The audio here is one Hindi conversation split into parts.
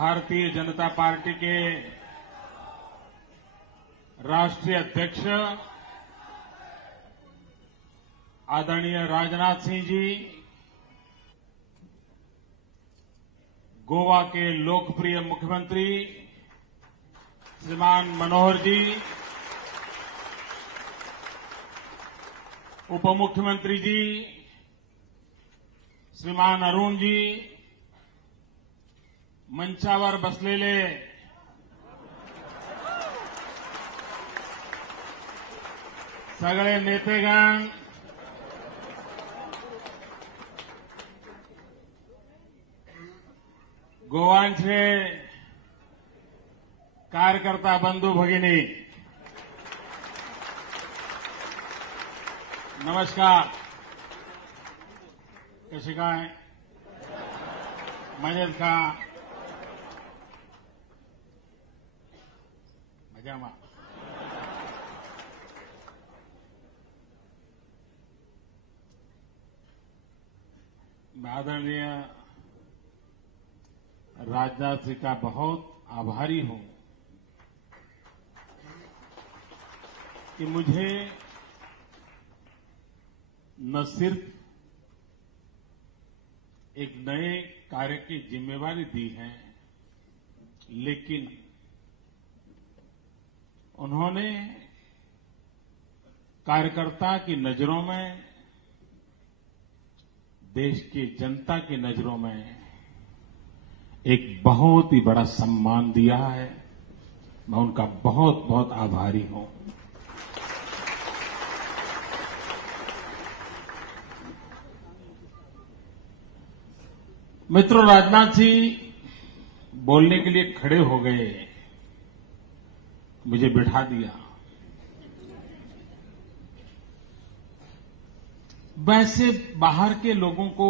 भारतीय जनता पार्टी के राष्ट्रीय अध्यक्ष आदरणीय राजनाथ सिंह जी, गोवा के लोकप्रिय मुख्यमंत्री श्रीमान मनोहर जी, उप मुख्यमंत्री जी श्रीमान अरुण जी, मंचावर बसलेले सगळे नेतेगण, गोवांचे कार्यकर्ता बंधू भगिनी, नमस्कार. कशी काय? मजेत का? मजामा. मैं आदरणीय राजनाथ सिंह का बहुत आभारी हूं कि मुझे न सिर्फ एक नए कार्य की जिम्मेवारी दी है, लेकिन उन्होंने कार्यकर्ता की नजरों में, देश की जनता की नजरों में एक बहुत ही बड़ा सम्मान दिया है. मैं उनका बहुत बहुत आभारी हूं. मित्रों, राजनाथ सिंह बोलने के लिए खड़े हो गए, मुझे बिठा दिया. वैसे बाहर के लोगों को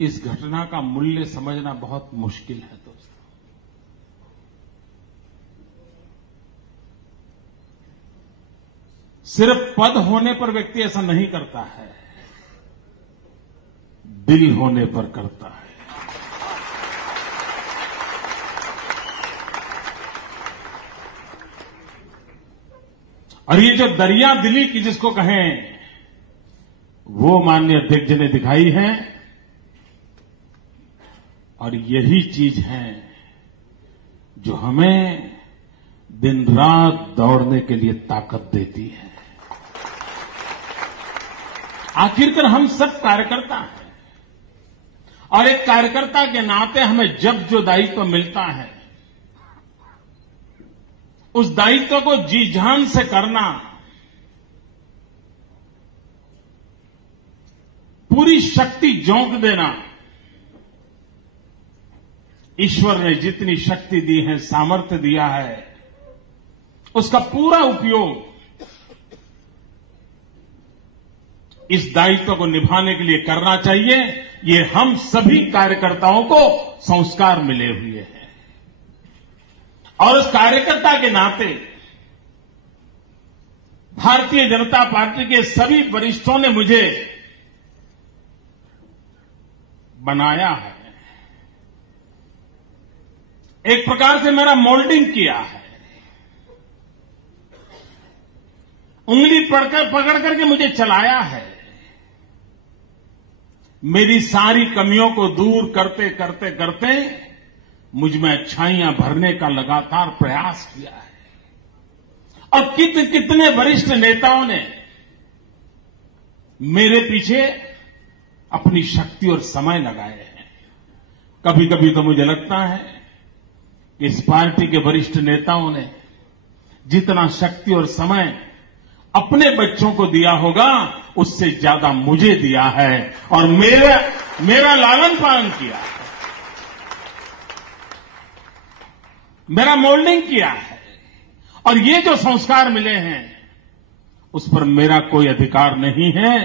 इस घटना का मूल्य समझना बहुत मुश्किल है दोस्तों. सिर्फ पद होने पर व्यक्ति ऐसा नहीं करता है, दिल होने पर करता है. और ये जो दरिया दिली की जिसको कहें, वो माननीय अध्यक्ष जी ने दिखाई है. और यही चीज है जो हमें दिन रात दौड़ने के लिए ताकत देती है. आखिरकार हम सब कार्यकर्ता हैं, और एक कार्यकर्ता के नाते हमें जब जो दायित्व मिलता है, उस दायित्व को जी जान से करना, पूरी शक्ति झोंक देना. ईश्वर ने जितनी शक्ति दी है, सामर्थ्य दिया है, उसका पूरा उपयोग इस दायित्व को निभाने के लिए करना चाहिए. ये हम सभी कार्यकर्ताओं को संस्कार मिले हुए हैं. और उस कार्यकर्ता के नाते भारतीय जनता पार्टी के सभी वरिष्ठों ने मुझे बनाया है, एक प्रकार से मेरा मोल्डिंग किया है. उंगली पकड़ करके मुझे चलाया है. मेरी सारी कमियों को दूर करते करते करते मुझ में अच्छाइयां भरने का लगातार प्रयास किया है. और कितने वरिष्ठ नेताओं ने मेरे पीछे अपनी शक्ति और समय लगाए हैं. कभी कभी तो मुझे लगता है कि इस पार्टी के वरिष्ठ नेताओं ने जितना शक्ति और समय अपने बच्चों को दिया होगा, उससे ज्यादा मुझे दिया है और मेरा लालन पालन किया है, मेरा मोल्डिंग किया है. और ये जो संस्कार मिले हैं, उस पर मेरा कोई अधिकार नहीं है.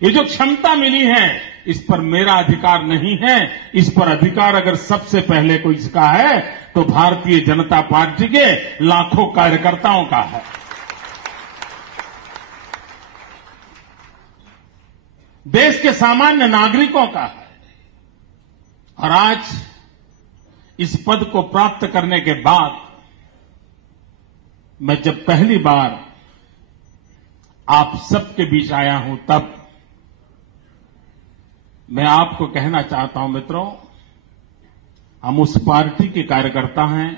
ये जो क्षमता मिली है, इस पर मेरा अधिकार नहीं है. इस पर अधिकार अगर सबसे पहले कोई इसका है तो भारतीय जनता पार्टी के लाखों कार्यकर्ताओं का है. देश के सामान्य नागरिकों का है. और आज इस पद को प्राप्त करने के बाद मैं जब पहली बार आप सबके बीच आया हूं, तब मैं आपको कहना चाहता हूं मित्रों, हम उस पार्टी के कार्यकर्ता हैं,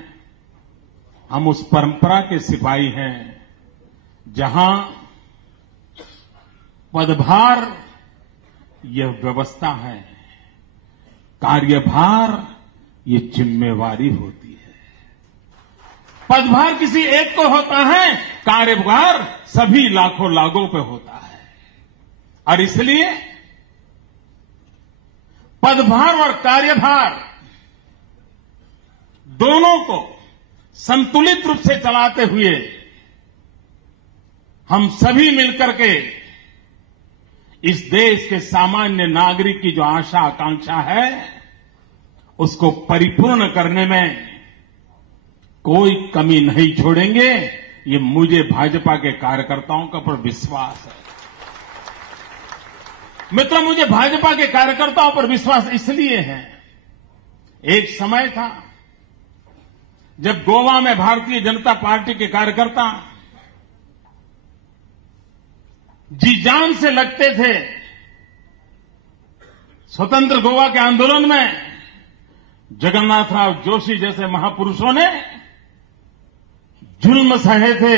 हम उस परंपरा के सिपाही हैं जहां पदभार यह व्यवस्था है, कार्यभार ये जिम्मेवारी होती है। पदभार किसी एक को होता है, कार्यभार सभी लाखों लागों पे होता है। और इसलिए पदभार और कार्यभार दोनों को संतुलित रूप से चलाते हुए हम सभी मिलकर के इस देश के सामान्य नागरिक की जो आशा आकांक्षा है उसको परिपूर्ण करने में कोई कमी नहीं छोड़ेंगे। ये मुझे भाजपा के कार्यकर्ताओं का पर विश्वास है। मित्रों, मुझे भाजपा के कार्यकर्ताओं पर विश्वास इसलिए है, एक समय था जब गोवा में भारतीय जनता पार्टी के कार्यकर्ता जी जान से लगते थे। स्वतंत्र गोवा के आंदोलन में जगन्नाथराव जोशी जैसे महापुरुषों ने जुल्म सहे थे,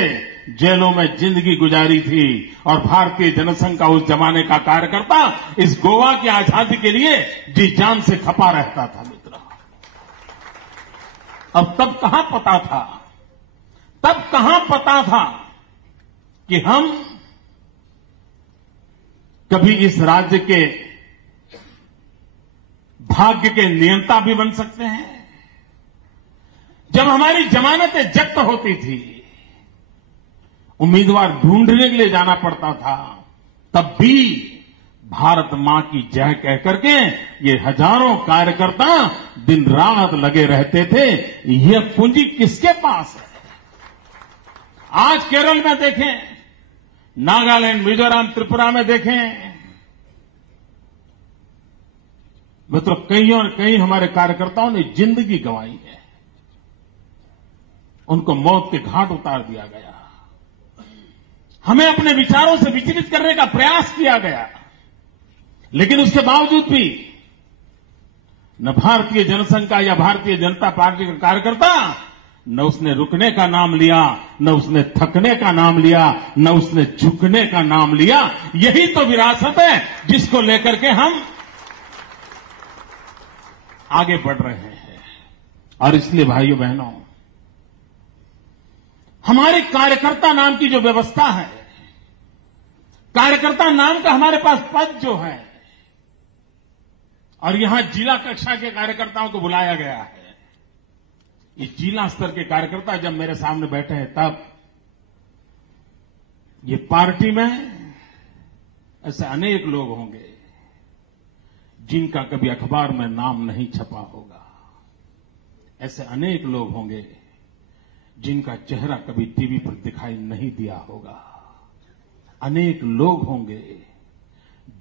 जेलों में जिंदगी गुजारी थी, और भारतीय जनसंघ का उस जमाने का कार्यकर्ता इस गोवा की आजादी के लिए जी जान से खपा रहता था। मित्र, अब तब कहां पता था कि हम कभी इस राज्य के भाग्य के नियंता भी बन सकते हैं। जब हमारी जमानतें जब्त होती थी, उम्मीदवार ढूंढने के लिए जाना पड़ता था, तब भी भारत मां की जय कह करके ये हजारों कार्यकर्ता दिन रात लगे रहते थे। यह पूंजी किसके पास है? आज केरल में देखें, नागालैंड, मिजोरम, त्रिपुरा में देखें, मित्रों, कई हमारे कार्यकर्ताओं ने जिंदगी गंवाई है, उनको मौत के घाट उतार दिया गया, हमें अपने विचारों से विचलित करने का प्रयास किया गया, लेकिन उसके बावजूद भी न भारतीय जनसंघ का या भारतीय जनता पार्टी का कार्यकर्ता न उसने रुकने का नाम लिया, न उसने थकने का नाम लिया, न उसने झुकने का नाम लिया। यही तो विरासत है जिसको लेकर के हम आगे बढ़ रहे हैं। और इसलिए भाइयों बहनों, हमारे कार्यकर्ता नाम की जो व्यवस्था है, कार्यकर्ता नाम का हमारे पास पद जो है, और यहां जिला कक्षा के कार्यकर्ताओं को बुलाया गया है। ये जिला स्तर के कार्यकर्ता जब मेरे सामने बैठे हैं, तब ये पार्टी में ऐसे अनेक लोग होंगे जिनका कभी अखबार में नाम नहीं छपा होगा, ऐसे अनेक लोग होंगे जिनका चेहरा कभी टीवी पर दिखाई नहीं दिया होगा, अनेक लोग होंगे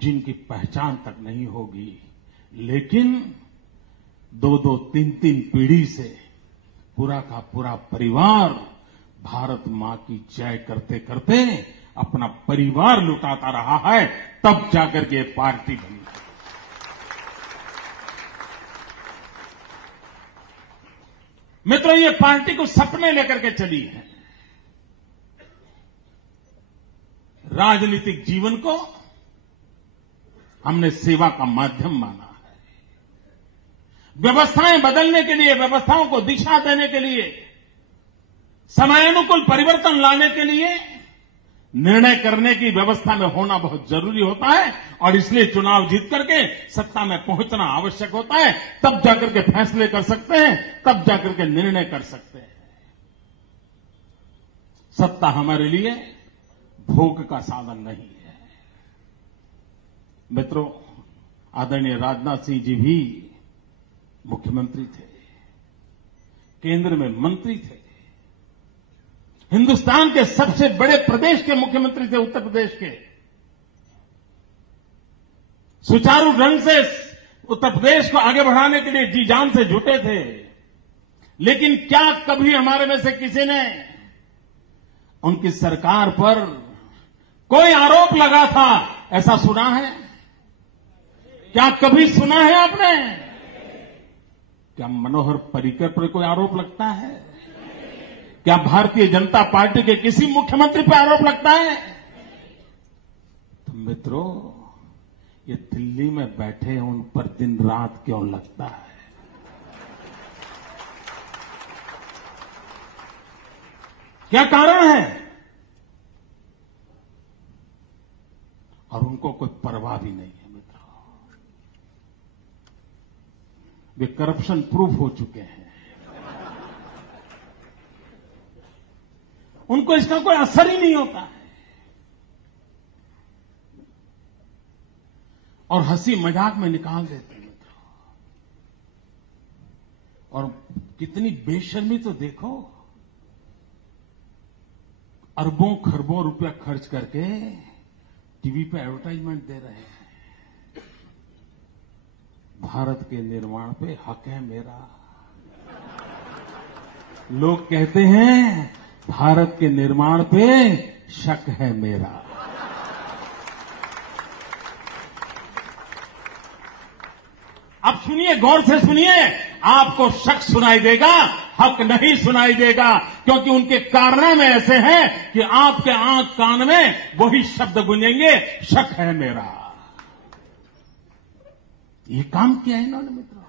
जिनकी पहचान तक नहीं होगी, लेकिन 2-2, 3-3 पीढ़ी से पूरा का पूरा परिवार भारत मां की जय करते करते अपना परिवार लुटाता रहा है, तब जाकर के पार्टी बनी। मित्रों, ये पार्टी को सपने लेकर के चली है। राजनीतिक जीवन को हमने सेवा का माध्यम माना है। व्यवस्थाएं बदलने के लिए, व्यवस्थाओं को दिशा देने के लिए, समयानुकूल परिवर्तन लाने के लिए निर्णय करने की व्यवस्था में होना बहुत जरूरी होता है, और इसलिए चुनाव जीत करके सत्ता में पहुंचना आवश्यक होता है। तब जाकर के फैसले कर सकते हैं, तब जाकर के निर्णय कर सकते हैं। सत्ता हमारे लिए भोग का साधन नहीं है। मित्रों, आदरणीय राजनाथ सिंह जी भी मुख्यमंत्री थे, केंद्र में मंत्री थे, हिंदुस्तान के सबसे बड़े प्रदेश के मुख्यमंत्री थे, उत्तर प्रदेश के। सुचारू ढंग से उत्तर प्रदेश को आगे बढ़ाने के लिए जी जान से जुटे थे। लेकिन क्या कभी हमारे में से किसी ने उनकी सरकार पर कोई आरोप लगा था ऐसा सुना है? क्या कभी सुना है आपने? क्या मनोहर पर्रिकर पर कोई आरोप लगता है? क्या भारतीय जनता पार्टी के किसी मुख्यमंत्री पर आरोप लगता है? तो मित्रों, ये दिल्ली में बैठे उन पर दिन रात क्यों लगता है? क्या कारण है? और उनको कोई परवाह भी नहीं है मित्रों। वे करप्शन प्रूफ हो चुके हैं। उनको इसका कोई असर ही नहीं होता है। और हंसी मजाक में निकाल देते हैं मित्रों। और कितनी बेशर्मी तो देखो, अरबों खरबों रुपया खर्च करके टीवी पे एडवर्टाइजमेंट दे रहे हैं। भारत के निर्माण पे हक है मेरा। लोग कहते हैं भारत के निर्माण पे शक है मेरा। अब सुनिए, गौर से सुनिए, आपको शक सुनाई देगा, हक नहीं सुनाई देगा, क्योंकि उनके कारनामे ऐसे हैं कि आपके आंख कान में वही शब्द गूंजेंगे, शक है मेरा। ये काम किया है इन्होंने मित्रों।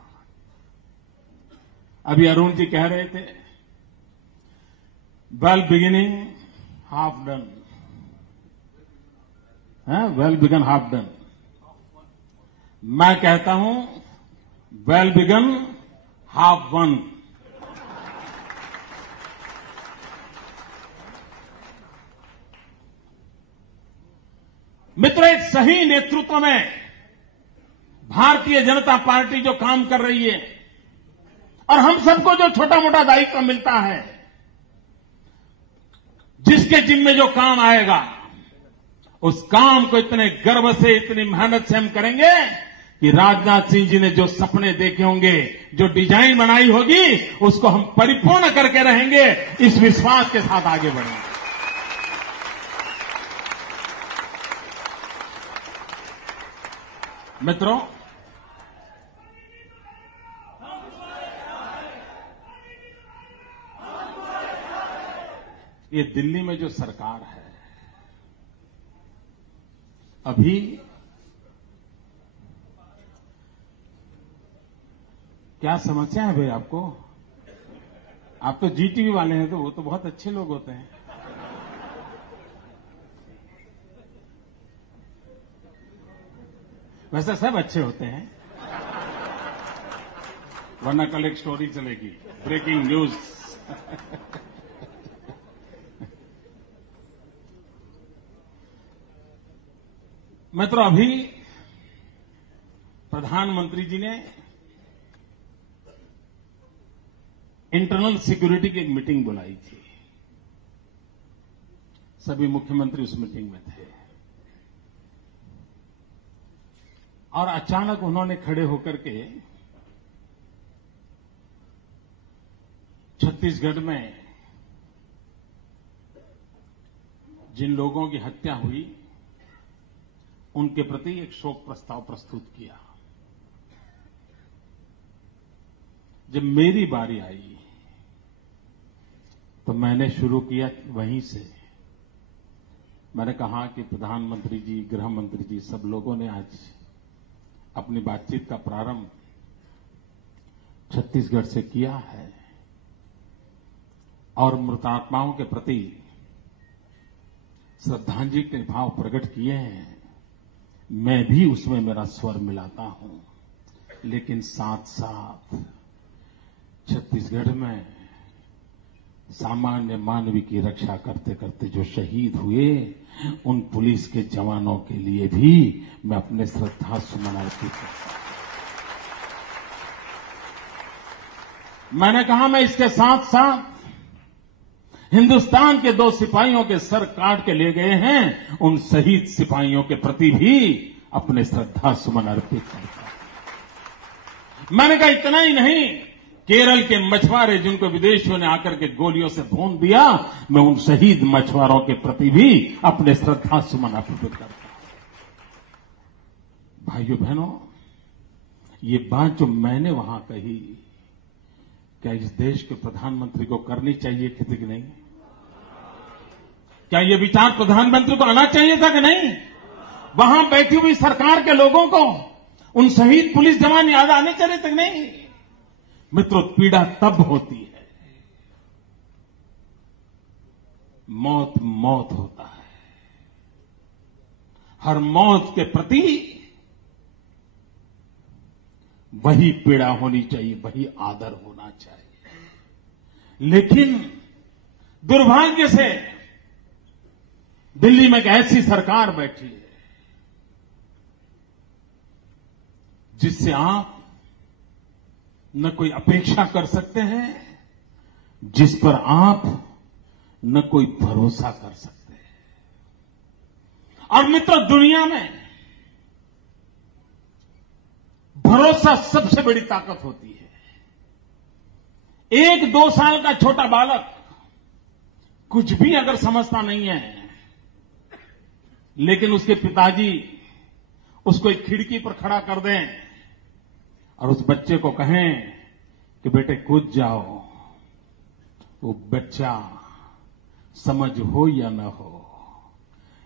अभी अरुण जी कह रहे थे, well beginning half done, well begin half done. मैं कहता हूं वेल बिगन हाफ वन। मित्र, एक सही नेतृत्व में भारतीय जनता पार्टी जो काम कर रही है और हम सबको जो छोटा मोटा दायित्व मिलता है, जिसके जिम्मे जो काम आएगा, उस काम को इतने गर्व से, इतनी मेहनत से हम करेंगे कि राजनाथ सिंह जी ने जो सपने देखे होंगे, जो डिजाइन बनाई होगी, उसको हम परिपूर्ण करके रहेंगे। इस विश्वास के साथ आगे बढ़ेंगे। मित्रों, ये दिल्ली में जो सरकार है, अभी क्या समस्या है भाई आपको? आप तो जीटीवी वाले हैं, तो वो तो बहुत अच्छे लोग होते हैं। वैसे सब अच्छे होते हैं, वरना कल एक स्टोरी चलेगी, ब्रेकिंग न्यूज। मित्रों, अभी प्रधानमंत्री जी ने इंटरनल सिक्योरिटी की एक मीटिंग बुलाई थी। सभी मुख्यमंत्री उस मीटिंग में थे और अचानक उन्होंने खड़े होकर के छत्तीसगढ़ में जिन लोगों की हत्या हुई, उनके प्रति एक शोक प्रस्ताव प्रस्तुत किया। जब मेरी बारी आई तो मैंने शुरू किया वहीं से। मैंने कहा कि प्रधानमंत्री जी, गृह मंत्री जी, सब लोगों ने आज अपनी बातचीत का प्रारंभ छत्तीसगढ़ से किया है और मृतात्माओं के प्रति श्रद्धांजलि के भाव प्रकट किए हैं। मैं भी उसमें मेरा स्वर मिलाता हूं, लेकिन साथ साथ छत्तीसगढ़ में सामान्य मानवी की रक्षा करते करते जो शहीद हुए, उन पुलिस के जवानों के लिए भी मैं अपने श्रद्धा सुमन अर्पित करता हूं। मैंने कहा, मैं इसके साथ साथ हिंदुस्तान के 2 सिपाहियों के सर काट के ले गए हैं, उन शहीद सिपाहियों के प्रति भी अपने श्रद्धा सुमन अर्पित करता हूं। मैंने कहा, इतना ही नहीं, केरल के मछुआरे जिनको विदेशियों ने आकर के गोलियों से भून दिया, मैं उन शहीद मछुआरों के प्रति भी अपने श्रद्धा सुमन अर्पित करता हूं। भाइयों बहनों, ये बात जो मैंने वहां कही, क्या इस देश के प्रधानमंत्री को करनी चाहिए थी कि नहीं? क्या ये विचार प्रधानमंत्री को आना चाहिए था कि नहीं? वहां बैठी हुई सरकार के लोगों को उन शहीद पुलिस जवान याद आने चाहिए थे कि नहीं? मित्रों, पीड़ा तब होती है, मौत मौत होता है। हर मौत के प्रति वही पीड़ा होनी चाहिए, वही आदर होना चाहिए। लेकिन दुर्भाग्य से दिल्ली में एक ऐसी सरकार बैठी है जिससे आप न कोई अपेक्षा कर सकते हैं, जिस पर आप न कोई भरोसा कर सकते हैं। और मित्रों, दुनिया में भरोसा सबसे बड़ी ताकत होती है। 1-2 साल का छोटा बालक कुछ भी अगर समझता नहीं है, लेकिन उसके पिताजी उसको एक खिड़की पर खड़ा कर दें और उस बच्चे को कहें कि बेटे कूद जाओ, वो बच्चा समझ हो या न हो,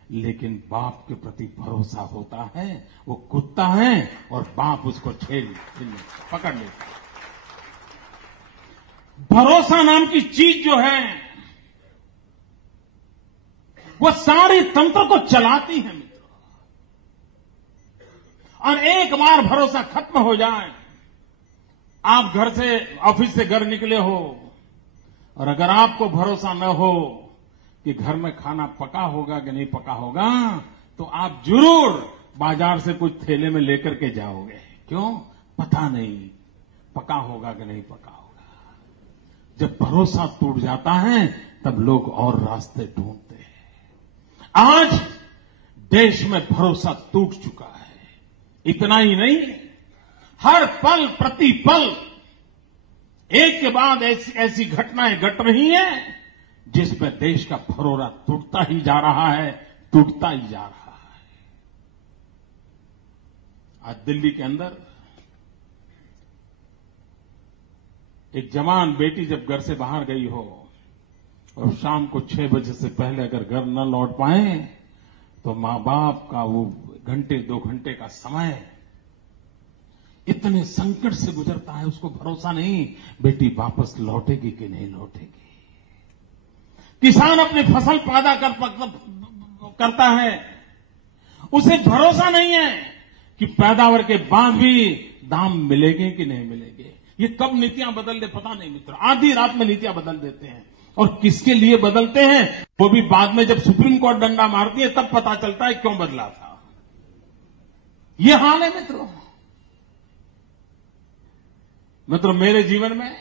लेकिन बाप के प्रति भरोसा होता है, वो कूदता है और बाप उसको पकड़ लेता है। भरोसा नाम की चीज जो है वो सारे तंत्र को चलाती है मित्रों। और एक बार भरोसा खत्म हो जाए, आप घर से ऑफिस से घर निकले हो और अगर आपको भरोसा न हो कि घर में खाना पका होगा कि नहीं पका होगा, तो आप जरूर बाजार से कुछ थैले में लेकर के जाओगे। क्यों? पता नहीं पका होगा कि नहीं पका होगा। जब भरोसा टूट जाता है तब लोग और रास्ते ढूंढते हैं। आज देश में भरोसा टूट चुका है। इतना ही नहीं, हर पल प्रति पल एक के बाद ऐसी घटनाएं घट रही हैं जिसमें देश का भरोसा टूटता ही जा रहा है, टूटता ही जा रहा है। आज दिल्ली के अंदर एक जवान बेटी जब घर से बाहर गई हो और शाम को 6 बजे से पहले अगर घर न लौट पाए तो मां बाप का वो घंटे 2 घंटे का समय इतने संकट से गुजरता है, उसको भरोसा नहीं बेटी वापस लौटेगी कि नहीं लौटेगी। किसान अपनी फसल पैदा करता है, उसे भरोसा नहीं है कि पैदावार के बाद भी दाम मिलेंगे कि नहीं मिलेंगे। ये कब नीतियां बदल दे पता नहीं मित्र, आधी रात में नीतियां बदल देते हैं। और किसके लिए बदलते हैं वो भी बाद में जब सुप्रीम कोर्ट डंडा मारती है तब पता चलता है क्यों बदला था। ये हाल है मित्रों। मेरे जीवन में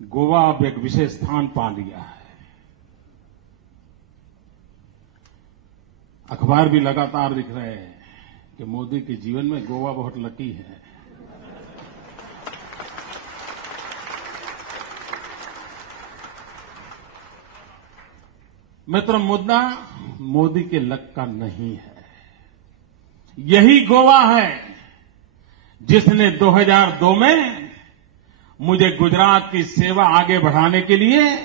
गोवा अब एक विशेष स्थान पा लिया है। अखबार भी लगातार लिख रहे हैं कि मोदी के जीवन में गोवा बहुत लकी है। मित्रों, मुद्दा मोदी के लक का नहीं है। यही गोवा है जिसने 2002 में मुझे गुजरात की सेवा आगे बढ़ाने के लिए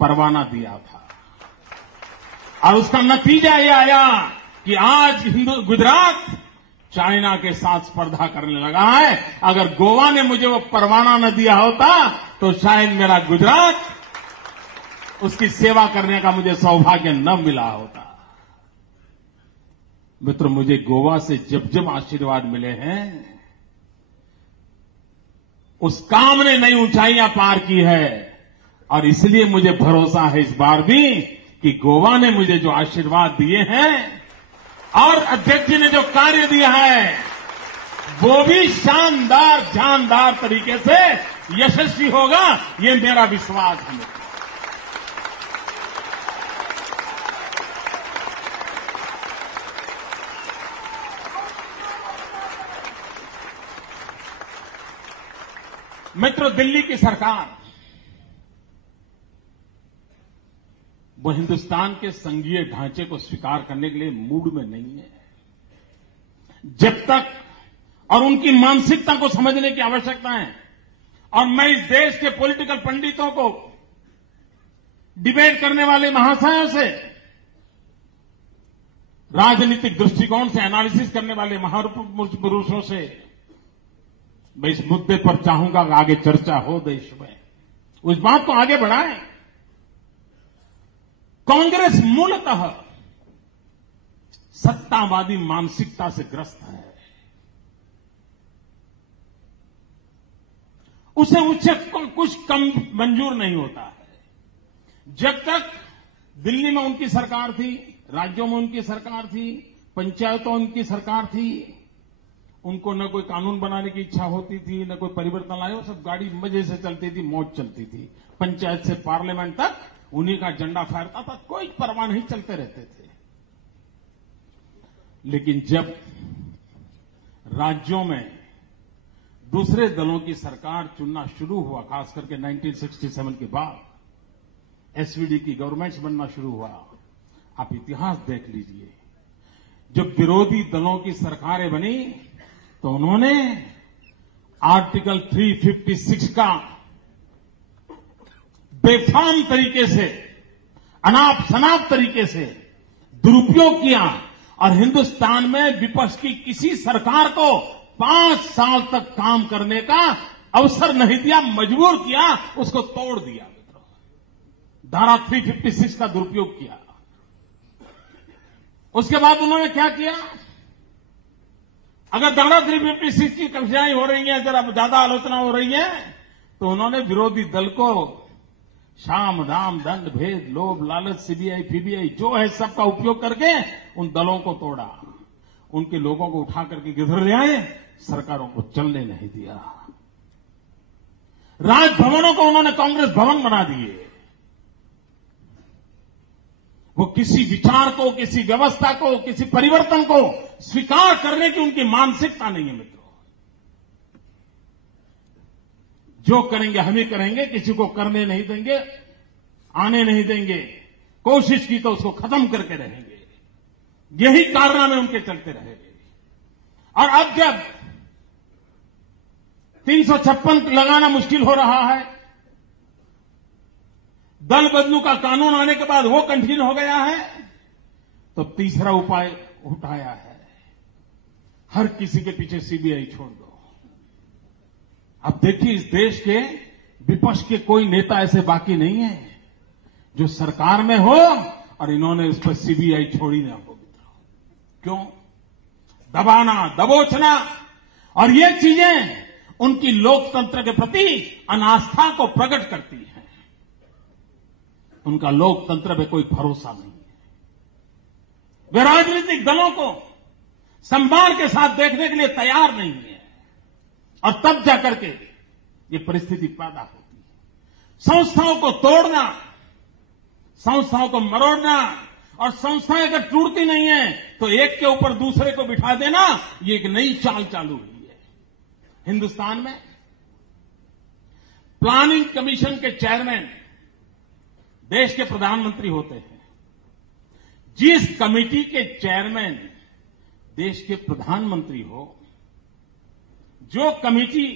परवाना दिया था। और उसका नतीजा ये आया कि आज गुजरात चाइना के साथ स्पर्धा करने लगा है। अगर गोवा ने मुझे वो परवाना न दिया होता तो शायद मेरा गुजरात उसकी सेवा करने का मुझे सौभाग्य न मिला होता। मित्र, मुझे गोवा से जब जब आशीर्वाद मिले हैं उस काम ने नई ऊंचाइयां पार की है। और इसलिए मुझे भरोसा है इस बार भी कि गोवा ने मुझे जो आशीर्वाद दिए हैं और अध्यक्ष जी ने जो कार्य दिया है वो भी शानदार जानदार तरीके से यशस्वी होगा, ये मेरा विश्वास है। मित्रों, दिल्ली की सरकार वो हिंदुस्तान के संघीय ढांचे को स्वीकार करने के लिए मूड में नहीं है। जब तक और उनकी मानसिकता को समझने की आवश्यकता है। और मैं इस देश के पॉलिटिकल पंडितों को, डिबेट करने वाले महाशयों से, राजनीतिक दृष्टिकोण से एनालिसिस करने वाले महापुरुषों से मैं इस मुद्दे पर चाहूंगा कि आगे चर्चा हो देश में, उस बात को आगे बढ़ाएं। कांग्रेस मूलतः सत्तावादी मानसिकता से ग्रस्त है। उसे कुछ कम मंजूर नहीं होता है। जब तक दिल्ली में उनकी सरकार थी, राज्यों में उनकी सरकार थी, पंचायतों में उनकी सरकार थी, उनको न कोई कानून बनाने की इच्छा होती थी, न कोई परिवर्तन लाए, सब गाड़ी मजे से चलती थी, मौज चलती थी। पंचायत से पार्लियामेंट तक उन्हीं का झंडा फहरता था, कोई परवाह नहीं, चलते रहते थे। लेकिन जब राज्यों में दूसरे दलों की सरकार चुनना शुरू हुआ, खास करके 1967 के बाद एसवीडी की गवर्नमेंट्स बनना शुरू हुआ, आप इतिहास देख लीजिए। जब विरोधी दलों की सरकारें बनी तो उन्होंने आर्टिकल 356 का बेफाम तरीके से, अनाप शनाप तरीके से दुरुपयोग किया और हिंदुस्तान में विपक्ष की किसी सरकार को 5 साल तक काम करने का अवसर नहीं दिया, मजबूर किया, उसको तोड़ दिया। धारा 356 का दुरुपयोग किया। उसके बाद उन्होंने क्या किया? अगर धारा 356 की कब्जाएं हो रही हैं, जरा ज्यादा आलोचना हो रही है, तो उन्होंने विरोधी दल को शाम दाम दंड भेद लोभ लालच सीबीआई पीबीआई जो है सबका उपयोग करके उन दलों को तोड़ा। उनके लोगों को उठा करके किधर ले आए? सरकारों को चलने नहीं दिया। राजभवनों को उन्होंने कांग्रेस भवन बना दिए। वो किसी विचार को, किसी व्यवस्था को, किसी परिवर्तन को स्वीकार करने की उनकी मानसिकता नहीं है। मित्रों, जो करेंगे हम ही करेंगे, किसी को करने नहीं देंगे, आने नहीं देंगे, कोशिश की तो उसको खत्म करके रहेंगे, यही कारनामे उनके चलते रहेंगे। और अब जब 356 लगाना मुश्किल हो रहा है, दल बदलू का कानून आने के बाद वो कठिन हो गया है, तो तीसरा उपाय उठाया है, हर किसी के पीछे सीबीआई छोड़ दो। अब देखिए, इस देश के विपक्ष के कोई नेता ऐसे बाकी नहीं है जो सरकार में हो और इन्होंने उस पर सीबीआई छोड़ी ना हो। क्यों? दबाना, दबोचना, और ये चीजें उनकी लोकतंत्र के प्रति अनास्था को प्रकट करती हैं। उनका लोकतंत्र पे कोई भरोसा नहीं है। वे राजनीतिक दलों को सम्मान के साथ देखने के लिए तैयार नहीं है, और तब जाकर के ये परिस्थिति पैदा होती है। संस्थाओं को तोड़ना, संस्थाओं को मरोड़ना, और संस्थाएं अगर टूटती नहीं है तो एक के ऊपर दूसरे को बिठा देना, ये एक नई चाल चालू हुई है हिंदुस्तान में। प्लानिंग कमीशन के चेयरमैन देश के प्रधानमंत्री होते हैं। जिस कमेटी के चेयरमैन देश के प्रधानमंत्री हो, जो कमेटी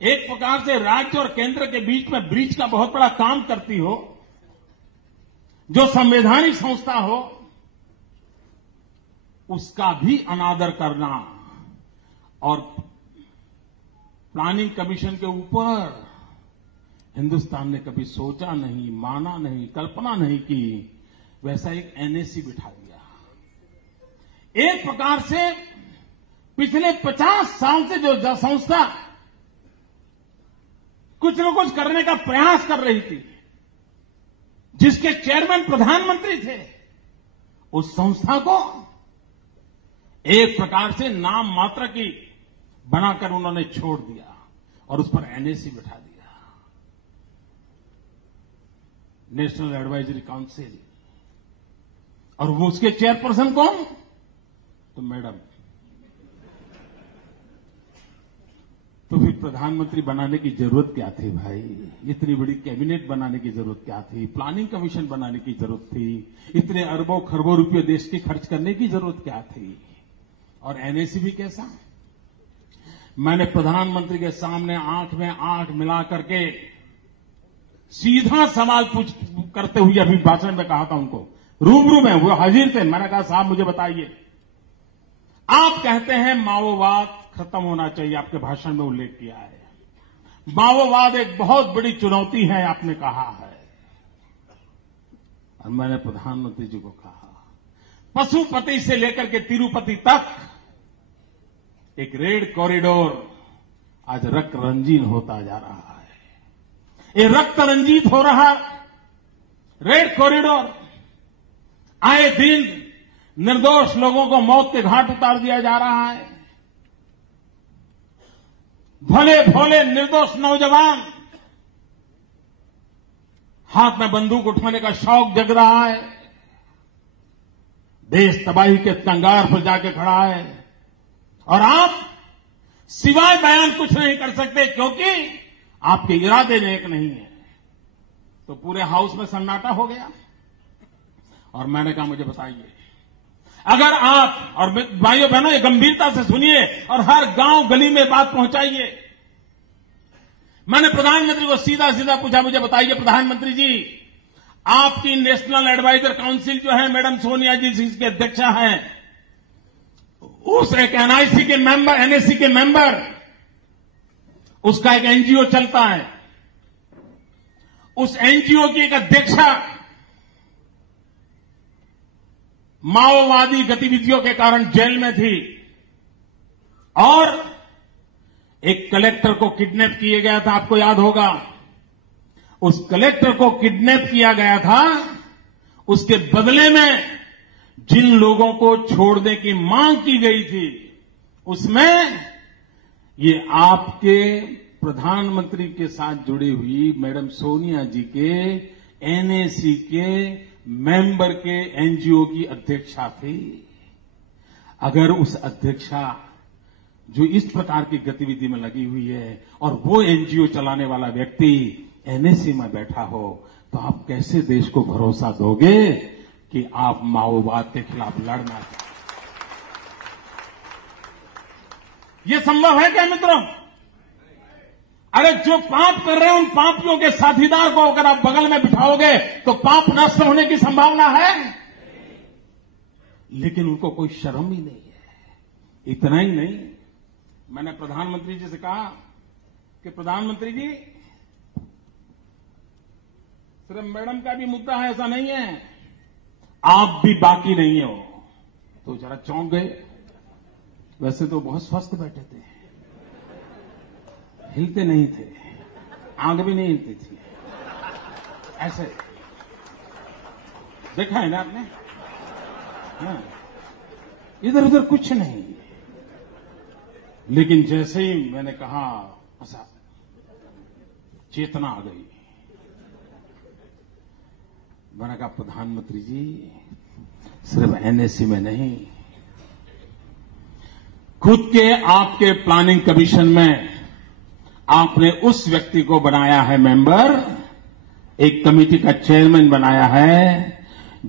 एक प्रकार से राज्य और केंद्र के बीच में ब्रिज का बहुत बड़ा काम करती हो, जो संवैधानिक संस्था हो, उसका भी अनादर करना और प्लानिंग कमीशन के ऊपर हिंदुस्तान ने कभी सोचा नहीं, माना नहीं, कल्पना नहीं की, वैसा एक एनएसी बिठा दिया। एक प्रकार से पिछले 50 साल से जो संस्था कुछ न कुछ करने का प्रयास कर रही थी, जिसके चेयरमैन प्रधानमंत्री थे, उस संस्था को एक प्रकार से नाम मात्र की बनाकर उन्होंने छोड़ दिया और उस पर एनएसी बिठा दिया, नेशनल एडवाइजरी काउंसिल। और वो उसके चेयरपर्सन कौन? तो मैडम। तो फिर प्रधानमंत्री बनाने की जरूरत क्या थी भाई? इतनी बड़ी कैबिनेट बनाने की जरूरत क्या थी? प्लानिंग कमीशन बनाने की जरूरत थी? इतने अरबों खरबों रुपये देश के खर्च करने की जरूरत क्या थी? और एनएसी भी कैसा? मैंने प्रधानमंत्री के सामने आंख में आंख मिला करके सीधा सवाल करते हुए अभी भाषण में कहा था उनको, रूबरू में वो हाजिर थे। मैंने कहा साहब मुझे बताइए, आप कहते हैं माओवाद खत्म होना चाहिए, आपके भाषण में उल्लेख किया है। माओवाद एक बहुत बड़ी चुनौती है आपने कहा है। और मैंने प्रधानमंत्री जी को कहा, पशुपति से लेकर के तिरुपति तक एक रेड कॉरिडोर आज रक्त रंजीन होता जा रहा है। ये रक्त रंजित हो रहा रेड कॉरिडोर आए दिन निर्दोष लोगों को मौत के घाट उतार दिया जा रहा है। भले भोले निर्दोष नौजवान हाथ में बंदूक उठाने का शौक जग रहा है। देश तबाही के कंगार पर जाके खड़ा है और आप सिवाय बयान कुछ नहीं कर सकते, क्योंकि आपके इरादे नेक नहीं है। तो पूरे हाउस में सन्नाटा हो गया। और मैंने कहा मुझे बताइए, अगर आप, और भाइयों बहनों ये गंभीरता से सुनिए और हर गांव गली में बात पहुंचाइए। मैंने प्रधानमंत्री को सीधा सीधा पूछा, मुझे बताइए प्रधानमंत्री जी, आपकी नेशनल एडवाइजर काउंसिल जो है मैडम सोनिया जी जिसके अध्यक्षा हैं, उस एक एनआईसी के मेंबर, एनएसी के मेंबर, उसका एक एनजीओ चलता है, उस एनजीओ की एक अध्यक्षा माओवादी गतिविधियों के कारण जेल में थी और एक कलेक्टर को किडनैप किया गया था, आपको याद होगा। उस कलेक्टर को किडनैप किया गया था, उसके बदले में जिन लोगों को छोड़ने की मांग की गई थी, उसमें ये आपके प्रधानमंत्री के साथ जुड़ी हुई मैडम सोनिया जी के एनएसी के मेंबर के एनजीओ की अध्यक्षा थी। अगर उस अध्यक्षा जो इस प्रकार की गतिविधि में लगी हुई है और वो एनजीओ चलाने वाला व्यक्ति एनएसी में बैठा हो, तो आप कैसे देश को भरोसा दोगे कि आप माओवाद के खिलाफ लड़ना चाहते? ये संभव है क्या मित्रों? अरे जो पाप कर रहे हैं उन पापियों के साथीदार को अगर आप बगल में बिठाओगे तो पाप नष्ट होने की संभावना है, लेकिन उनको कोई शर्म ही नहीं है। इतना ही नहीं, मैंने प्रधानमंत्री जी से कहा कि प्रधानमंत्री जी, सिर्फ मैडम का भी मुद्दा है ऐसा नहीं है, आप भी बाकी नहीं हो। तो जरा चौंक गए। वैसे तो बहुत स्वस्थ बैठे थे, हिलते नहीं थे, आंख भी नहीं हिलती थी, ऐसे देखा है ना आपने? हाँ, इधर उधर कुछ नहीं। लेकिन जैसे ही मैंने कहा, ऐसा चेतना आ गई। मैंने कहा प्रधानमंत्री जी, सिर्फ एनएसी में नहीं, खुद के आपके प्लानिंग कमीशन में आपने उस व्यक्ति को बनाया है मेंबर, एक कमेटी का चेयरमैन बनाया है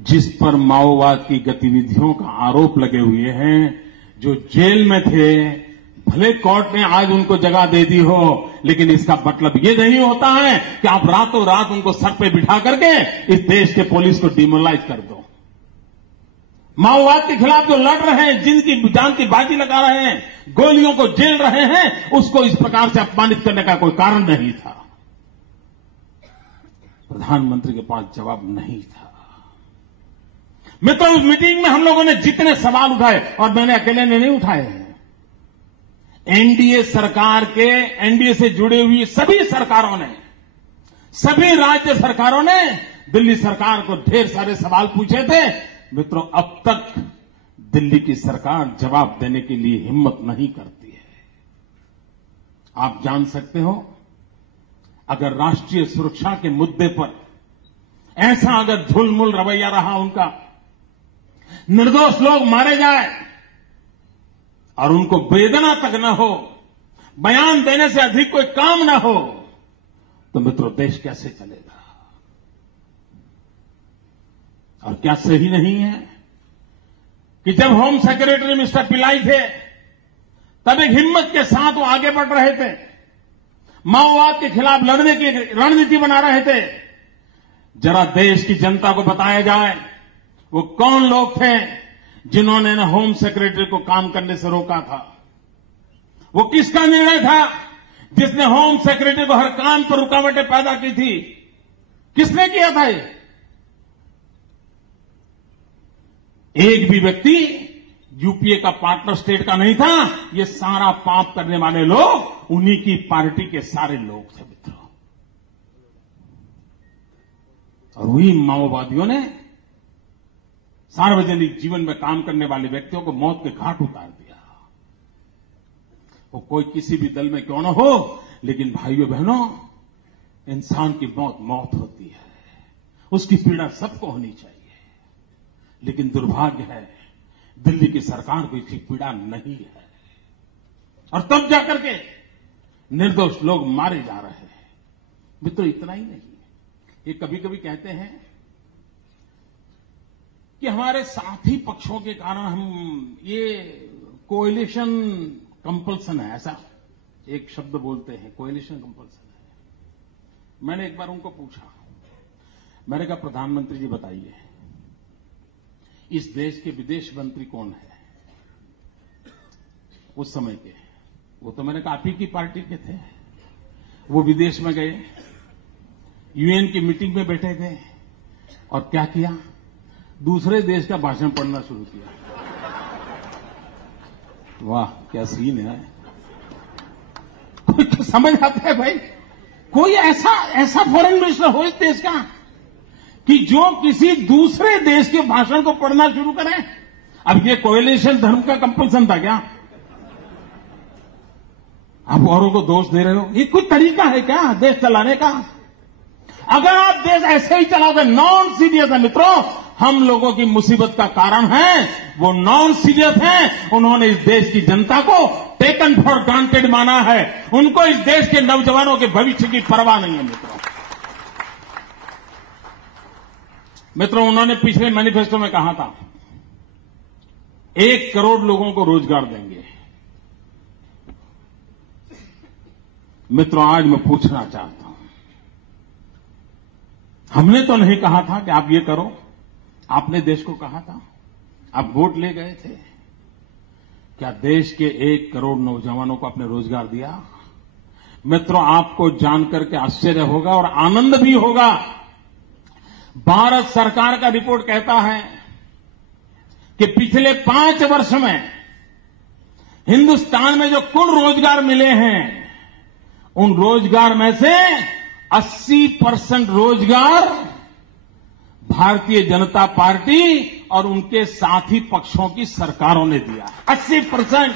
जिस पर माओवाद की गतिविधियों का आरोप लगे हुए हैं, जो जेल में थे। भले कोर्ट ने आज उनको जगह दे दी हो, लेकिन इसका मतलब ये नहीं होता है कि आप रातों रात उनको सर पे बिठा करके इस देश के पुलिस को डिमोरलाइज कर दो। माओवाद के खिलाफ जो लड़ रहे हैं, जिनकी जान की बाजी लगा रहे हैं, गोलियों को झेल रहे हैं, उसको इस प्रकार से अपमानित करने का कोई कारण नहीं था। प्रधानमंत्री के पास जवाब नहीं था। मित्रों, उस मीटिंग में हम लोगों ने जितने सवाल उठाए, और मैंने अकेले ने नहीं उठाए हैं, एनडीए सरकार के, एनडीए से जुड़ी हुई सभी सरकारों ने, सभी राज्य सरकारों ने दिल्ली सरकार को ढेर सारे सवाल पूछे थे। मित्रों, अब तक दिल्ली की सरकार जवाब देने के लिए हिम्मत नहीं करती है। आप जान सकते हो, अगर राष्ट्रीय सुरक्षा के मुद्दे पर ऐसा अगर झुलमुल रवैया रहा उनका, निर्दोष लोग मारे जाए और उनको वेदना तक न हो, बयान देने से अधिक कोई काम ना हो, तो मित्रों देश कैसे चलेगा? और क्या सही नहीं है कि जब होम सेक्रेटरी मिस्टर पिल्लाई थे, तब एक हिम्मत के साथ वो आगे बढ़ रहे थे, माओवाद के खिलाफ लड़ने की रणनीति बना रहे थे। जरा देश की जनता को बताया जाए वो कौन लोग थे जिन्होंने होम सेक्रेटरी को काम करने से रोका था। वो किसका निर्णय था जिसने होम सेक्रेटरी को हर काम पर रुकावटें पैदा की थी? किसने किया था ये? एक भी व्यक्ति यूपीए का पार्टनर स्टेट का नहीं था। ये सारा पाप करने वाले लोग उन्हीं की पार्टी के सारे लोग थे मित्रों। और वही माओवादियों ने सार्वजनिक जीवन में काम करने वाले व्यक्तियों को मौत के घाट उतार दिया। वो कोई किसी भी दल में क्यों न हो, लेकिन भाइयों बहनों, इंसान की मौत होती है, उसकी पीड़ा सबको होनी चाहिए। लेकिन दुर्भाग्य है दिल्ली की सरकार को इसकी पीड़ा नहीं है, और तब जाकर के निर्दोष लोग मारे जा रहे हैं। मित्रों इतना ही नहीं, ये कभी कभी कहते हैं कि हमारे साथी पक्षों के कारण हम ये कोएलिशन कंपल्सन है, ऐसा एक शब्द बोलते हैं, कोएलिशन कंपल्सन है। मैंने एक बार उनको पूछा, मैंने कहा प्रधानमंत्री जी बताइए इस देश के विदेश मंत्री कौन है उस समय के? वो तो मैंने कहा आप ही की पार्टी के थे। वो विदेश में गए, यूएन की मीटिंग में बैठे थे, और क्या किया? दूसरे देश का भाषण पढ़ना शुरू किया। वाह क्या सीन है! कोई तो समझ आता है भाई, कोई ऐसा फॉरेन मिनिस्टर हो इस देश का कि जो किसी दूसरे देश के भाषण को पढ़ना शुरू करे? अब ये कोएलिशन धर्म का कंपल्सन था क्या? आप औरों को दोष दे रहे हो? ये कोई तरीका है क्या देश चलाने का? अगर आप देश ऐसे ही चलाओगे, नॉन सीरियस है मित्रों, हम लोगों की मुसीबत का कारण है वो नॉन सीरियस हैं। उन्होंने इस देश की जनता को टेकन फॉर ग्रांटेड माना है। उनको इस देश के नौजवानों के भविष्य की परवाह नहीं है मित्रों, उन्होंने पिछले मैनिफेस्टो में कहा था 1 करोड़ लोगों को रोजगार देंगे। मित्रों आज मैं पूछना चाहता हूं, हमने तो नहीं कहा था कि आप ये करो, आपने देश को कहा था, आप वोट ले गए थे। क्या देश के 1 करोड़ नौजवानों को आपने रोजगार दिया? मित्रों आपको जानकर के आश्चर्य होगा और आनंद भी होगा। भारत सरकार का रिपोर्ट कहता है कि पिछले 5 वर्ष में हिंदुस्तान में जो कुल रोजगार मिले हैं, उन रोजगार में से 80% रोजगार भारतीय जनता पार्टी और उनके साथी पक्षों की सरकारों ने दिया। 80%।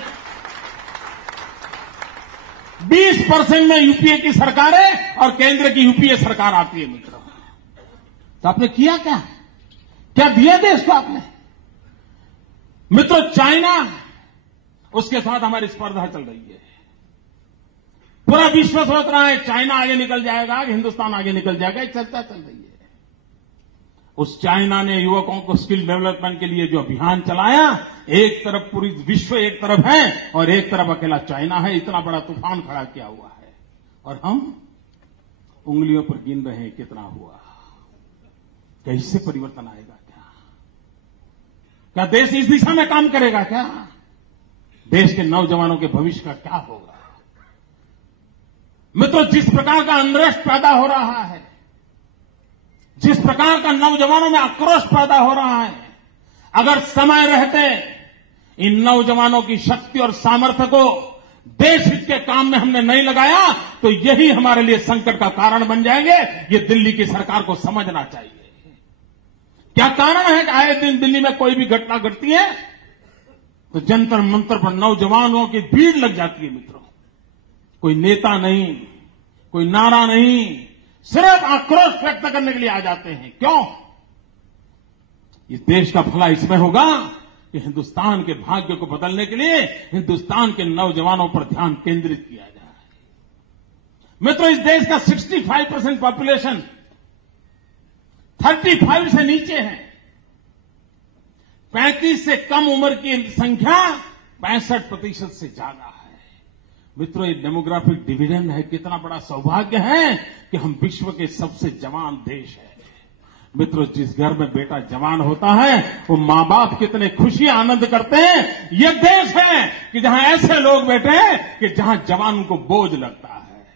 20% में यूपीए की सरकारें और केंद्र की यूपीए सरकार आती है मित्रों। तो आपने किया क्या? क्या दिया देश को आपने? मित्रों चाइना, उसके साथ हमारी स्पर्धा चल रही है। पूरा विश्व सोच रहा है चाइना आगे निकल जाएगा, हिंदुस्तान आगे निकल जाएगा, एक चर्चा चल रही है। उस चाइना ने युवकों को स्किल डेवलपमेंट के लिए जो अभियान चलाया, एक तरफ पूरी विश्व एक तरफ है और एक तरफ अकेला चाइना है, इतना बड़ा तूफान खड़ा किया हुआ है, और हम उंगलियों पर गिन रहे हैं कितना हुआ। क्या इससे परिवर्तन आएगा? क्या देश इस दिशा में काम करेगा? क्या देश के नौजवानों के भविष्य का क्या होगा? मित्रों जिस प्रकार का अनरेस्ट पैदा हो रहा है, जिस प्रकार का नौजवानों में आक्रोश पैदा हो रहा है, अगर समय रहते इन नौजवानों की शक्ति और सामर्थ्य को देश हित के काम में हमने नहीं लगाया तो यही हमारे लिए संकट का कारण बन जाएंगे। ये दिल्ली की सरकार को समझना चाहिए। क्या कारण है कि आए दिन दिल्ली में कोई भी घटना घटती है तो जंतर मंतर पर नौजवानों की भीड़ लग जाती है मित्रों। कोई नेता नहीं, कोई नारा नहीं, सिर्फ आक्रोश व्यक्त करने के लिए आ जाते हैं। क्यों? इस देश का भला इसमें होगा कि हिंदुस्तान के भाग्य को बदलने के लिए हिंदुस्तान के नौजवानों पर ध्यान केंद्रित किया जाए। मित्रों, इस देश का 65% पॉपुलेशन 35 से नीचे है। 35 से कम उम्र की संख्या 65% से ज्यादा है। मित्रों, ये डेमोग्राफिक डिविडेंड है। कितना बड़ा सौभाग्य है कि हम विश्व के सबसे जवान देश है। मित्रों, जिस घर में बेटा जवान होता है वो मां बाप कितने खुशी आनंद करते हैं। ये देश है कि जहां ऐसे लोग बैठे हैं कि जहां जवान को बोझ लगता है।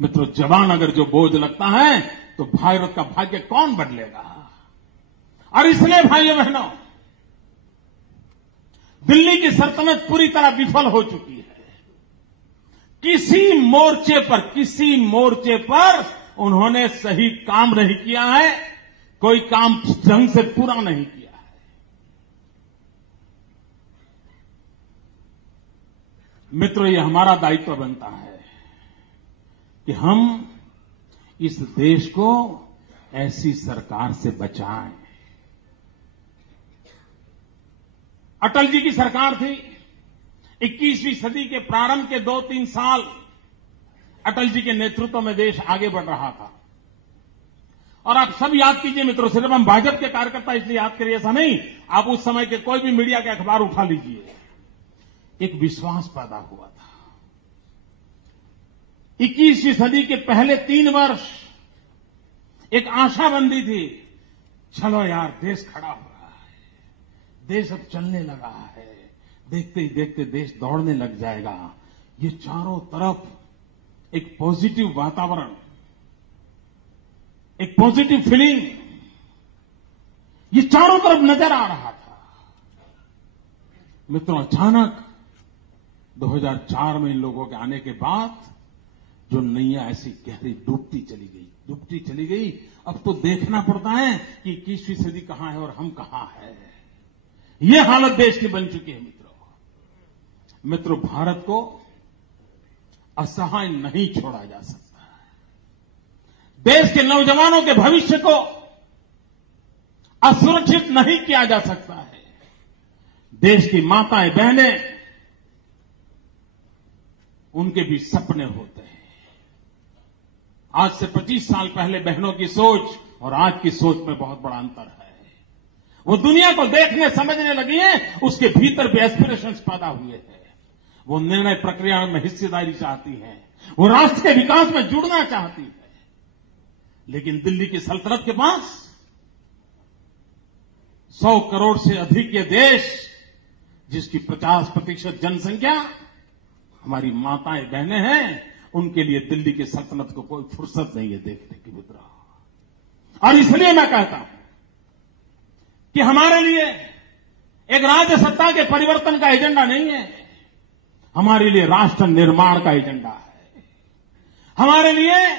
मित्रों, जवान अगर जो बोझ लगता है तो भारत का भाग्य कौन बदलेगा। और इसलिए भाइयों बहनों, दिल्ली की सल्तनत पूरी तरह विफल हो चुकी है। किसी मोर्चे पर उन्होंने सही काम नहीं किया है। कोई काम ढंग से पूरा नहीं किया है। मित्रों, ये हमारा दायित्व बनता है कि हम इस देश को ऐसी सरकार से बचाएं। अटल जी की सरकार थी। 21वीं सदी के प्रारंभ के 2-3 साल अटल जी के नेतृत्व में देश आगे बढ़ रहा था। और आप सब याद कीजिए मित्रों, सिर्फ हम भाजपा के कार्यकर्ता इसलिए याद करिए ऐसा नहीं, आप उस समय के कोई भी मीडिया के अखबार उठा लीजिए। एक विश्वास पैदा हुआ था। 21वीं सदी के पहले 3 वर्ष एक आशा बंधी थी। चलो यार, देश खड़ा हो रहा है, देश अब चलने लगा है, देखते ही देखते देश दौड़ने लग जाएगा। ये चारों तरफ एक पॉजिटिव वातावरण, एक पॉजिटिव फीलिंग, ये चारों तरफ नजर आ रहा था। मित्रों, अचानक 2004 में इन लोगों के आने के बाद जो नैया ऐसी गहरी डूबती चली गई। अब तो देखना पड़ता है कि 21वीं सदी कहां है और हम कहां है। ये हालत देश की बन चुकी है। मित्रों, भारत को असहाय नहीं छोड़ा जा सकता है। देश के नौजवानों के भविष्य को असुरक्षित नहीं किया जा सकता है। देश की माताएं बहनें, उनके भी सपने होते हैं। आज से 25 साल पहले बहनों की सोच और आज की सोच में बहुत बड़ा अंतर है। वो दुनिया को देखने समझने लगी है, उसके भीतर भी एस्पिरेशंस पैदा हुए हैं। वो निर्णय प्रक्रिया में हिस्सेदारी चाहती है, वो राष्ट्र के विकास में जुड़ना चाहती है। लेकिन दिल्ली की सल्तनत के पास 100 करोड़ से अधिक ये देश, जिसकी 50% जनसंख्या हमारी माताएं बहनें हैं, उनके लिए दिल्ली की सल्तनत को कोई फुर्सत नहीं है देखने की। मित्रों, और इसलिए मैं कहता हूं कि हमारे लिए एक राज्य सत्ता के परिवर्तन का एजेंडा नहीं है, हमारे लिए राष्ट्र निर्माण का एजेंडा है। हमारे लिए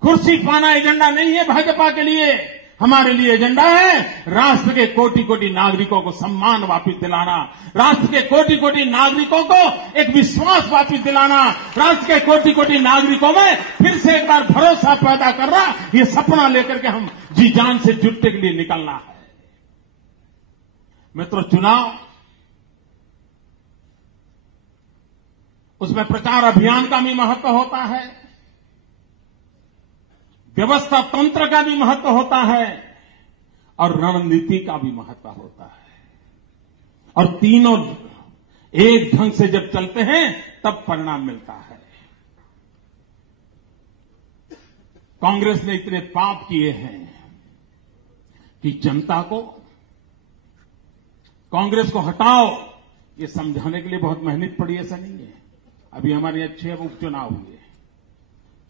कुर्सी पाना एजेंडा नहीं है भाजपा के लिए। हमारे लिए एजेंडा है राष्ट्र के कोटि-कोटि नागरिकों को सम्मान वापस दिलाना, राष्ट्र के कोटि-कोटि नागरिकों को एक विश्वास वापस दिलाना, राष्ट्र के कोटि-कोटि नागरिकों में फिर से एक बार भरोसा पैदा करना। ये सपना लेकर के हम जी जान से जुटने के लिए निकलना है। मित्रों, चुनाव, उसमें प्रचार अभियान का भी महत्व होता है, व्यवस्था तंत्र का भी महत्व होता है और रणनीति का भी महत्व होता है। और तीनों एक ढंग से जब चलते हैं तब परिणाम मिलता है। कांग्रेस ने इतने पाप किए हैं कि जनता को कांग्रेस को हटाओ ये समझाने के लिए बहुत मेहनत पड़ी, ऐसा नहीं है। अभी हमारे यहां 6 उपचुनाव हुए,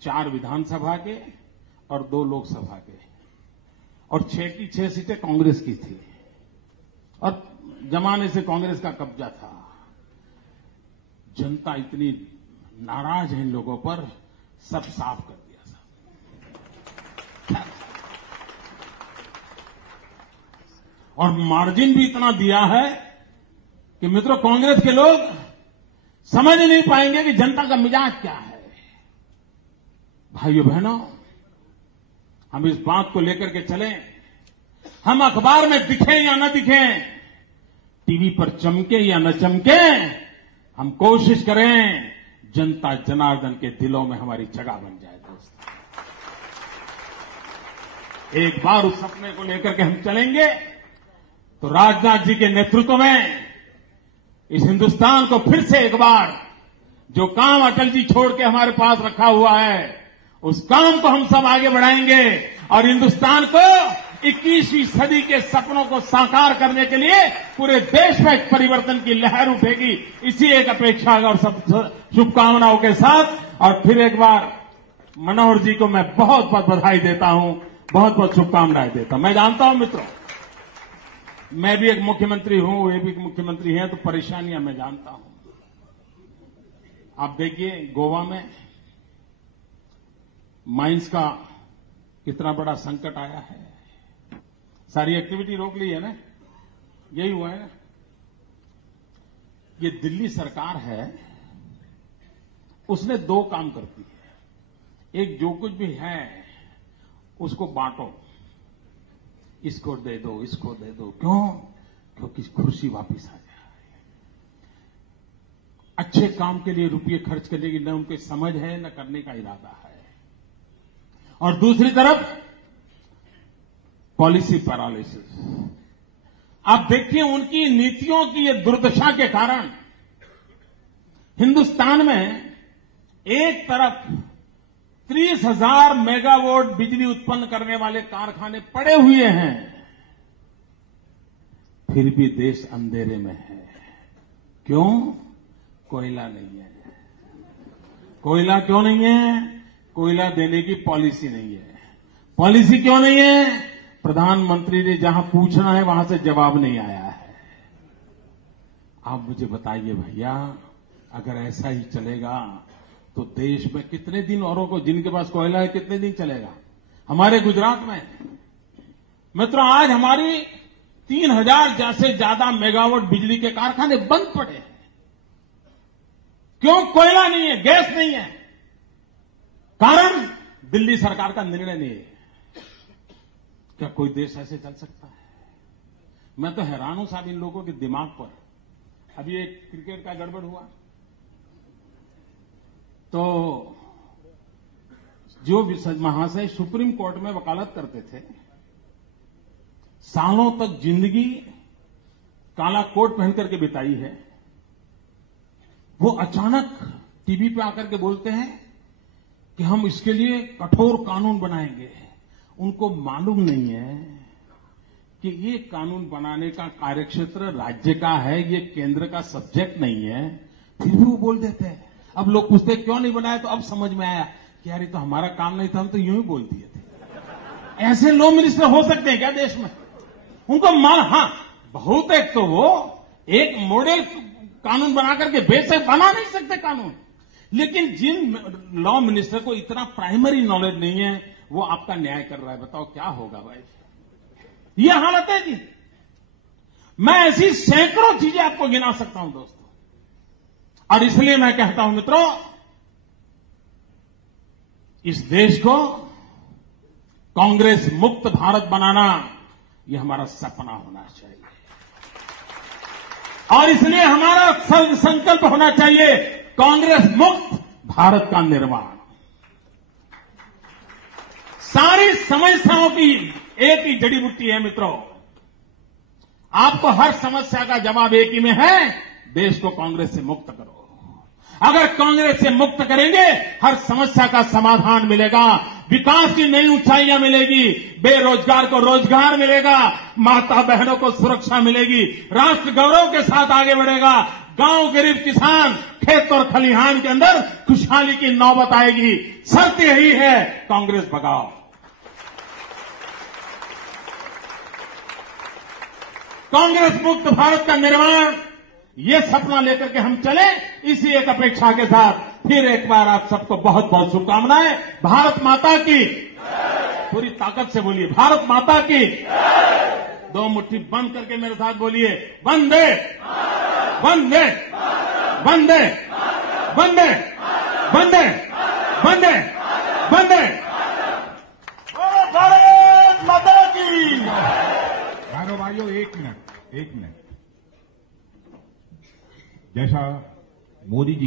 4 विधानसभा के और 2 लोकसभा के, और 6 की 6 सीटें कांग्रेस की थी और जमाने से कांग्रेस का कब्जा था। जनता इतनी नाराज है इन लोगों पर, सब साफ कर दिया सब। और मार्जिन भी इतना दिया है कि मित्रों, कांग्रेस के लोग समझ नहीं पाएंगे कि जनता का मिजाज क्या है। भाइयों बहनों, हम इस बात को लेकर के चलें, हम अखबार में दिखें या न दिखें, टीवी पर चमके या न चमके, हम कोशिश करें जनता जनार्दन के दिलों में हमारी जगह बन जाए। दोस्तों, एक बार उस सपने को लेकर के हम चलेंगे तो राजनाथ जी के नेतृत्व में इस हिंदुस्तान को फिर से एक बार जो काम अटल जी छोड़ के हमारे पास रखा हुआ है, उस काम को हम सब आगे बढ़ाएंगे और हिंदुस्तान को 21वीं सदी के सपनों को साकार करने के लिए पूरे देश में एक परिवर्तन की लहर उठेगी। इसी एक अपेक्षा और सब शुभकामनाओं के साथ और फिर एक बार मनोहर जी को मैं बहुत बहुत बधाई देता हूं, बहुत बहुत शुभकामनाएं देता हूं। मैं जानता हूं मित्रों, मैं भी एक मुख्यमंत्री हूं, वे भी एक मुख्यमंत्री हैं, तो परेशानियां मैं जानता हूं। आप देखिए गोवा में माइंस का कितना बड़ा संकट आया है, सारी एक्टिविटी रोक ली है ना, यही हुआ है ना। ये दिल्ली सरकार है, उसने दो काम करती है। एक, जो कुछ भी है उसको बांटो, इसको दे दो, इसको दे दो। क्यों? क्योंकि कुर्सी वापिस आ जाए। अच्छे काम के लिए रुपये खर्च करने की न उनकी समझ है न करने का इरादा है। और दूसरी तरफ पॉलिसी पैरालिसिस। आप देखिए उनकी नीतियों की ये दुर्दशा के कारण हिंदुस्तान में एक तरफ 30,000 मेगावाट बिजली उत्पन्न करने वाले कारखाने पड़े हुए हैं, फिर भी देश अंधेरे में है। क्यों? कोयला नहीं है। कोयला क्यों नहीं है? कोयला देने की पॉलिसी नहीं है। पॉलिसी क्यों नहीं है? प्रधानमंत्री ने जहां पूछना है वहां से जवाब नहीं आया है। आप मुझे बताइए भैया, अगर ऐसा ही चलेगा तो देश में कितने दिन औरों को, जिनके पास कोयला है, कितने दिन चलेगा? हमारे गुजरात में मित्रों आज हमारी 3,000 से ज्यादा मेगावाट बिजली के कारखाने बंद पड़े हैं। क्यों? कोयला नहीं है, गैस नहीं है। कारण दिल्ली सरकार का निर्णय नहीं है। क्या कोई देश ऐसे चल सकता है? मैं तो हैरान हूं साहब इन लोगों के दिमाग पर। अभी एक क्रिकेट का गड़बड़ हुआ तो जो महाशय सुप्रीम कोर्ट में वकालत करते थे, सालों तक जिंदगी काला कोट पहन करके बिताई है, वो अचानक टीवी पे आकर के बोलते हैं कि हम इसके लिए कठोर कानून बनाएंगे। उनको मालूम नहीं है कि ये कानून बनाने का कार्यक्षेत्र राज्य का है, ये केंद्र का सब्जेक्ट नहीं है, फिर भी वो बोल देते हैं। अब लोग पूछते क्यों नहीं बनाया, तो अब समझ में आया कि यार ये तो हमारा काम नहीं था, हम तो यूं ही बोल दिए थे। ऐसे लॉ मिनिस्टर हो सकते हैं क्या देश में? उनको हाँ, बहुत एक तो वो एक मॉडल कानून बना करके बेशक बना नहीं सकते कानून, लेकिन जिन लॉ मिनिस्टर को इतना प्राइमरी नॉलेज नहीं है, वो आपका न्याय कर रहा है। बताओ क्या होगा भाई? ये हालत है जी। मैं ऐसी सैकड़ों चीजें आपको गिना सकता हूं दोस्तों, और इसलिए मैं कहता हूं मित्रों, इस देश को कांग्रेस मुक्त भारत बनाना, यह हमारा सपना होना चाहिए। और इसलिए हमारा संकल्प होना चाहिए कांग्रेस मुक्त भारत का निर्माण। सारी समस्याओं की एक ही जड़ी बूटी है मित्रों। आपको हर समस्या का जवाब एक ही में है, देश को कांग्रेस से मुक्त करो। अगर कांग्रेस से मुक्त करेंगे, हर समस्या का समाधान मिलेगा, विकास की नई ऊंचाइयां मिलेगी, बेरोजगार को रोजगार मिलेगा, माता बहनों को सुरक्षा मिलेगी, राष्ट्र गौरव के साथ आगे बढ़ेगा, गांव गरीब किसान खेत और खलिहान के अंदर खुशहाली की नौबत आएगी। शर्त यही है, कांग्रेस भगाओ। कांग्रेस मुक्त भारत का निर्माण, ये सपना लेकर के हम चले। इसी एक अपेक्षा के साथ फिर एक बार आप सबको बहुत बहुत शुभकामनाएं। भारत माता की, पूरी ताकत से बोलिए, भारत माता की। दो मुट्ठी बंद करके मेरे साथ बोलिए, वंदे वंदे वंदे वंदे वंदे वंदे वंदे। भारत माता की। भाइयों एक मिनट, जैसा मोदी जी